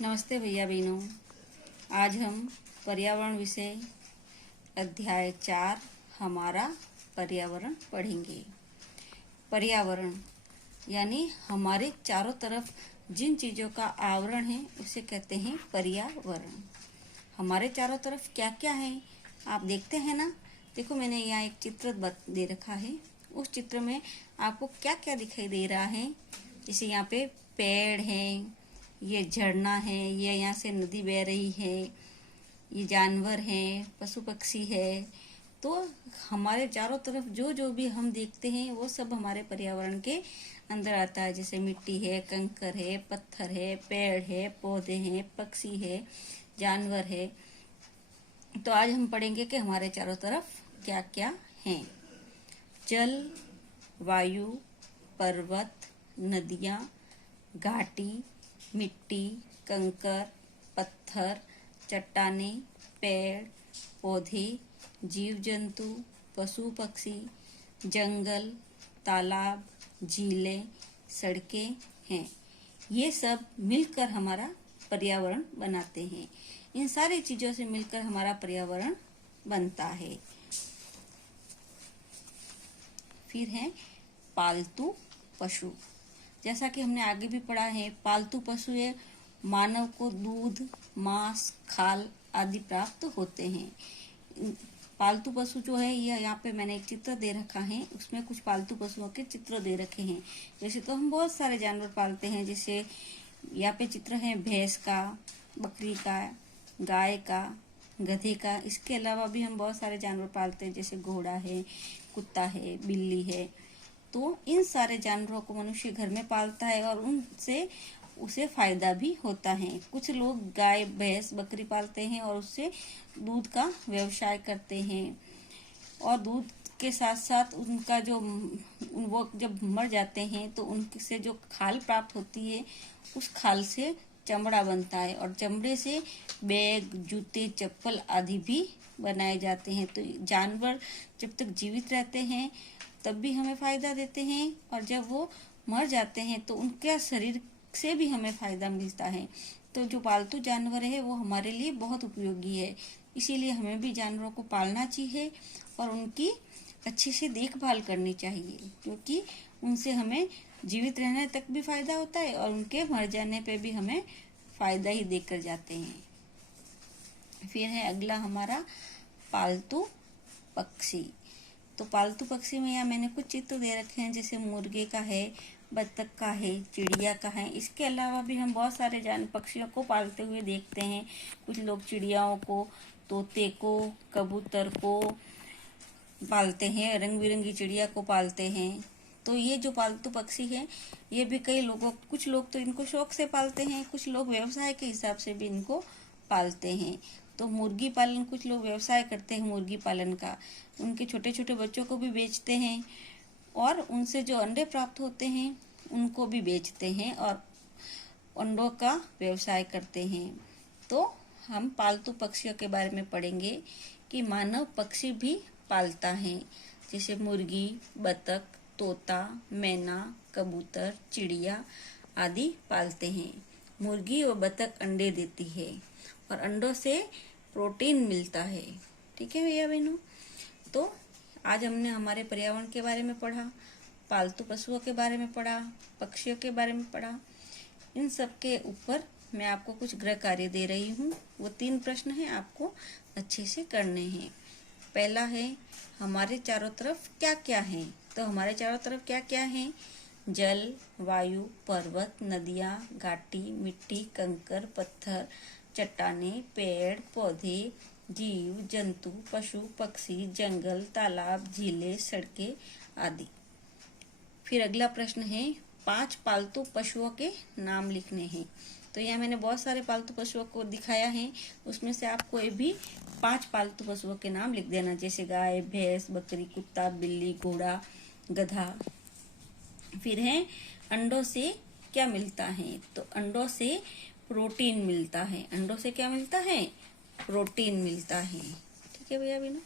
नमस्ते भैया बहनों। आज हम पर्यावरण विषय अध्याय 4 हमारा पर्यावरण पढ़ेंगे। पर्यावरण यानी हमारे चारों तरफ जिन चीज़ों का आवरण है उसे कहते हैं पर्यावरण। हमारे चारों तरफ क्या क्या है आप देखते हैं ना। देखो, मैंने यहाँ एक चित्र दे रखा है। उस चित्र में आपको क्या क्या दिखाई दे रहा है। जैसे यहाँ पे पेड़ हैं, ये झरना है, ये यहाँ से नदी बह रही है, ये जानवर हैं, पशु पक्षी है। तो हमारे चारों तरफ जो जो भी हम देखते हैं वो सब हमारे पर्यावरण के अंदर आता है। जैसे मिट्टी है, कंकर है, पत्थर है, पेड़ है, पौधे हैं, पक्षी है, जानवर है। तो आज हम पढ़ेंगे कि हमारे चारों तरफ क्या क्या हैं। जल, वायु, पर्वत, नदियाँ, घाटी, मिट्टी, कंकर, पत्थर, चट्टाने, पेड़, पौधे, जीव जंतु, पशु पक्षी, जंगल, तालाब, झीलें, सड़कें हैं। ये सब मिलकर हमारा पर्यावरण बनाते हैं। इन सारी चीज़ों से मिलकर हमारा पर्यावरण बनता है। फिर है पालतू पशु। जैसा कि हमने आगे भी पढ़ा है, पालतू पशु है मानव को दूध, मांस, खाल आदि प्राप्त होते हैं। पालतू पशु जो है, ये यहाँ पे मैंने एक चित्र दे रखा है, उसमें कुछ पालतू पशुओं के चित्र दे रखे हैं। जैसे तो हम बहुत सारे जानवर पालते हैं। जैसे यहाँ पे चित्र है भैंस का, बकरी का, गाय का, गधे का। इसके अलावा भी हम बहुत सारे जानवर पालते हैं, जैसे घोड़ा है, कुत्ता है, बिल्ली है। तो इन सारे जानवरों को मनुष्य घर में पालता है और उनसे उसे फायदा भी होता है। कुछ लोग गाय, भैंस, बकरी पालते हैं और उससे दूध का व्यवसाय करते हैं। और दूध के साथ साथ उनका जो वो जब मर जाते हैं तो उनसे जो खाल प्राप्त होती है, उस खाल से चमड़ा बनता है और चमड़े से बैग, जूते, चप्पल आदि भी बनाए जाते हैं। तो जानवर जब तक जीवित रहते हैं तब भी हमें फायदा देते हैं, और जब वो मर जाते हैं तो उनके शरीर से भी हमें फायदा मिलता है। तो जो पालतू जानवर है वो हमारे लिए बहुत उपयोगी है। इसीलिए हमें भी जानवरों को पालना चाहिए और उनकी अच्छे से देखभाल करनी चाहिए, क्योंकि उनसे हमें जीवित रहने तक भी फायदा होता है और उनके मर जाने पे भी हमें फायदा ही देकर जाते हैं। फिर है अगला हमारा पालतू पक्षी। तो पालतू पक्षी में यहाँ मैंने कुछ चित्र दे रखे हैं। जैसे मुर्गे का है, बत्तख का है, चिड़िया का है। इसके अलावा भी हम बहुत सारे पक्षियों को पालते हुए देखते हैं। कुछ लोग चिड़ियाओं को, तोते को, कबूतर को पालते हैं, रंग बिरंगी चिड़िया को पालते हैं। तो ये जो पालतू पक्षी है, ये भी कुछ लोग तो इनको शौक से पालते हैं, कुछ लोग व्यवसाय के हिसाब से भी इनको पालते हैं। तो मुर्गी पालन, कुछ लोग व्यवसाय करते हैं मुर्गी पालन का। उनके छोटे छोटे बच्चों को भी बेचते हैं और उनसे जो अंडे प्राप्त होते हैं उनको भी बेचते हैं और अंडों का व्यवसाय करते हैं। तो हम पालतू पक्षियों के बारे में पढ़ेंगे कि मानव पक्षी भी पालता है। जैसे मुर्गी, बतख, तोता, मैना, कबूतर, चिड़िया आदि पालते हैं। मुर्गी और बतख अंडे देती है और अंडों से प्रोटीन मिलता है। ठीक है भैया बहनों। तो आज हमने हमारे पर्यावरण के बारे में पढ़ा, पालतू पशुओं के बारे में पढ़ा, पक्षियों के बारे में पढ़ा। इन सब के ऊपर मैं आपको कुछ गृह कार्य दे रही हूँ। वो 3 प्रश्न हैं, आपको अच्छे से करने हैं। पहला है हमारे चारों तरफ क्या क्या है। तो हमारे चारों तरफ क्या क्या है? जल, वायु, पर्वत, नदियाँ, घाटी, मिट्टी, कंकर, पत्थर, चट्टाने, पेड़, पौधे, जीव जंतु, पशु पक्षी, जंगल, तालाब, झीलें, सड़कें आदि। फिर अगला प्रश्न है 5 पालतू पशुओं के नाम लिखने हैं। तो यहाँ मैंने बहुत सारे पालतू पशुओं को दिखाया है, उसमें से आप कोई भी 5 पालतू पशुओं के नाम लिख देना। जैसे गाय, भैंस, बकरी, कुत्ता, बिल्ली, घोड़ा, गधा। फिर है अंडों से क्या मिलता है। तो अंडों से प्रोटीन मिलता है। अंडों से क्या मिलता है? प्रोटीन मिलता है। ठीक है भैया बहनों।